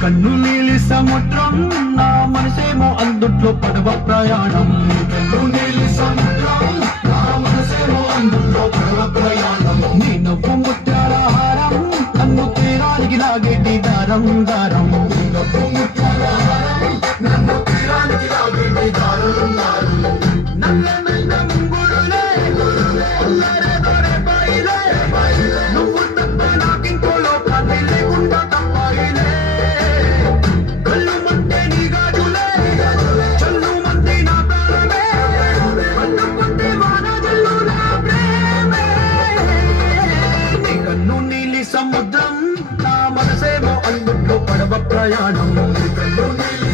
కన్ను నీలి సముద్రం నా మనసేమో అందుట్లో పడవ ప్రయాణం. కన్ను నీలి సముద్రం నా మనసేమో అందుట్లో పడవ ప్రయాణం. నీ నవ్వు ముత్యాల హారం నన్ను తీరానికి లాగేటి దారం దారం. నీ నవ్వు ముత్యాల హారం నన్ను తీరానికి లాగేటి దారం దారం. నల్లనైన ముంగురులే అల్లరే దొరే బాయిలే నువ్వు తప్ప నాకింకో లోకాన్ని లేకుండా తప్పాయిలే. కళ్ళు మంటే నీ గాజులే చల్లు మంది నా ప్రాణమే అందుకుంటే వాన జల్లు నా ప్రేమే. నీ కన్ను నీలి సముద్రం నా మనసేమో అందుట్లో పడవ ప్రయాణం. నీ కన్ను నీలి